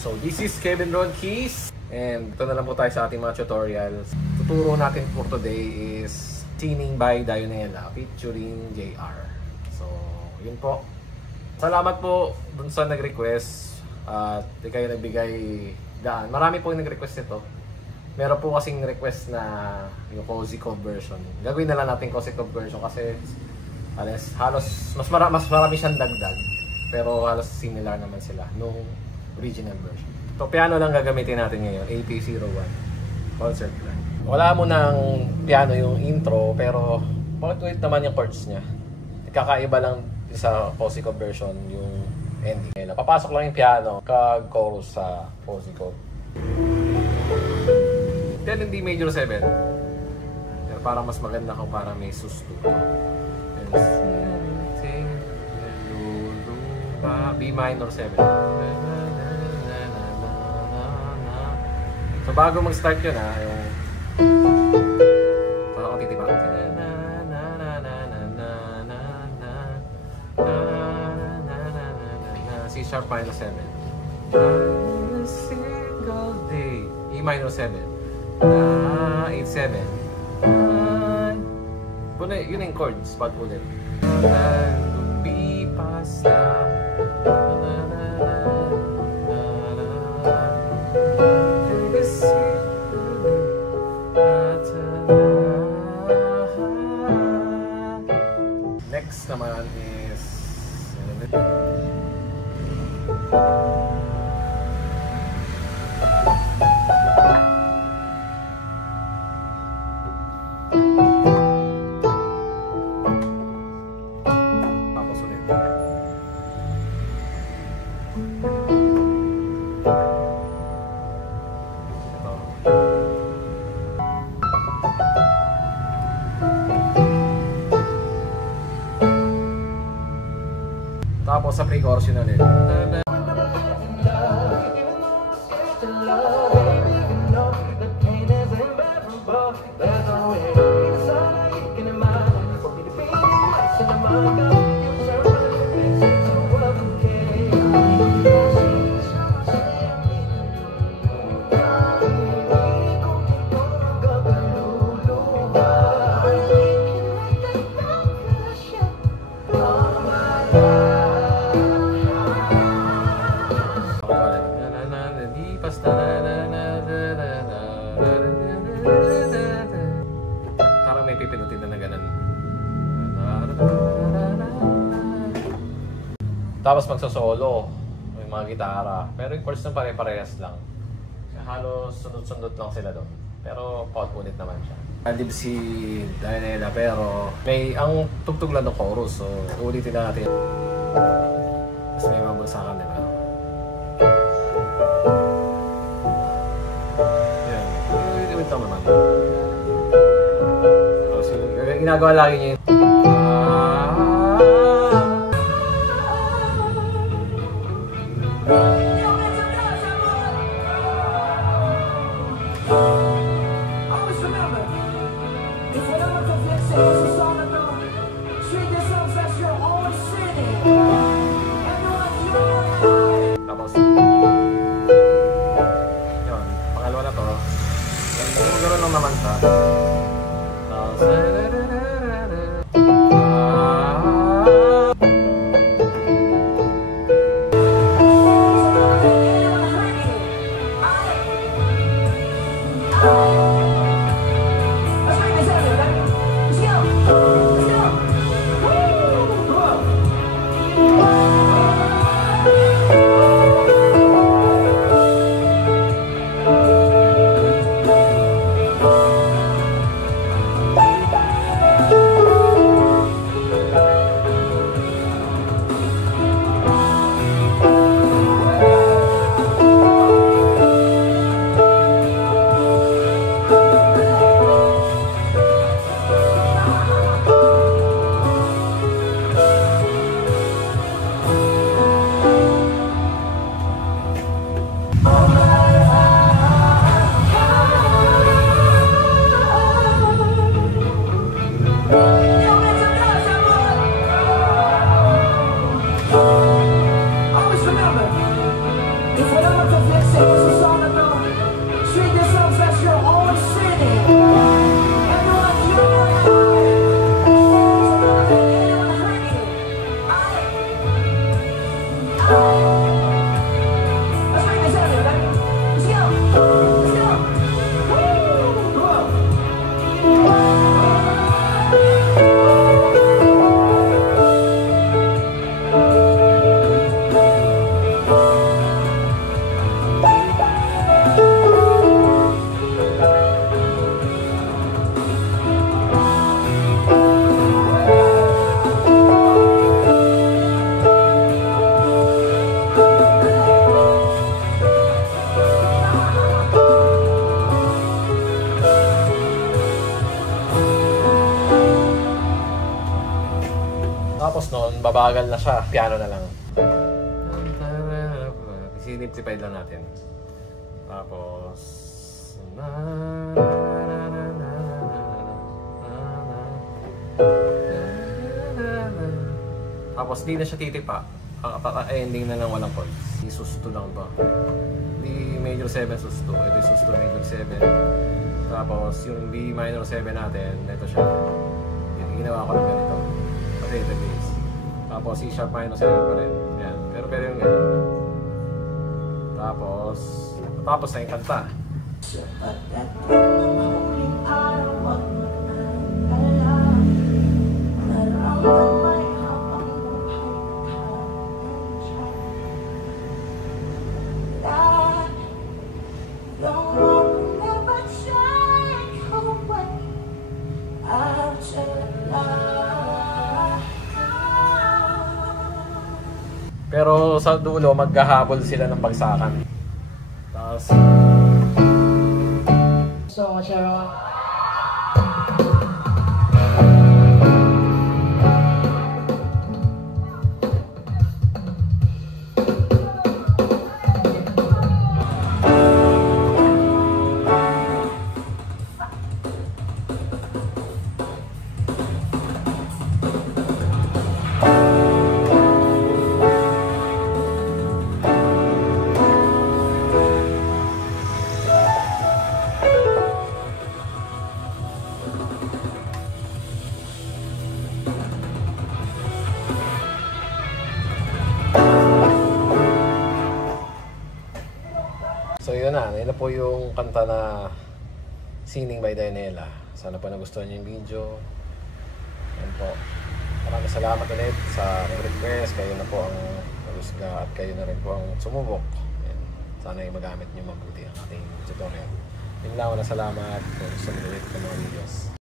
So this is Kevin Ron Keys, and ito na lang po tayo sa ating mga tutorials. Tuturo natin for today is Sining by Dionela featuring JR. So yun po. Salamat po dun sa nag-request at di kayo nagbigay daan. Marami po yung nag-request nito. Meron po kasing request na yung cozy cove version. Gagawin na lang natin cozy cove version kasi halos mas marami siyang dagdag. Pero halos similar naman sila nung original version. So piano lang gagamitin natin ngayon, AP01 concert plan. Wala mo ng piano yung intro pero paulit-ulit naman yung chords niya. Kakaiba lang sa cozy cove version yung ending. Papasok lang yung piano kag-chorus sa cozy cove. Then hindi major 7. Pero parang mas maganda kung para may susto. B minor 7. So bago mag-start yun yung parang akong titipa. C sharp minor 7. A single day. E minor 7. 8-7. Yun yung chords. Pag ulit. Lumipas na. Next naman is tapos ulit. Tapos sa pre-chorus yun ulit. Parang may pipinutin na ganun. Tapos magsosolo may mga gitara. Pero yung chords na pare-parehas lang. Halos sunod-sunod lang sila doon. Pero paulit naman siya. Adib si Dionela pero ang tugtog lang ng chorus. So ulitin na natin. Tapos may mabulsakan nila. Naman. So, ginagawa lagi niya yun. Tapos yun, pangalawa na to. Gano'n lang naman siya. Tapos noon, babagal na siya. Piano na lang. Sinimplified lang natin. Tapos... Tapos di na siya titipa. Ending na lang walang chords. Sus2 lang to. Di major 7 sus2. Ito yung sus2 major 7. Tapos yung B minor 7 natin, ito siya. Ginawa ko lang ganito. Kasi ito bass. Tapos C sharp minor 7 pa rin. Yan. Pero yung ganyan. Tapos na yung kanta. Pero sa dulo, magkahabol sila ng bagsakan. Tapos... So, Cheryl. So yun na po yung kanta na Sining by Dayanela. Sana po nagustuhan niyo yung video. Yan po. Maraming salamat ulit sa request. Kayo na po ang nagusga at kayo na rin po ang sumubok. Yan. Sana ay magamit niyo mabuti ang ating tutorial. Yun lang, salamat. Kung gusto niyo ulit ng mga videos.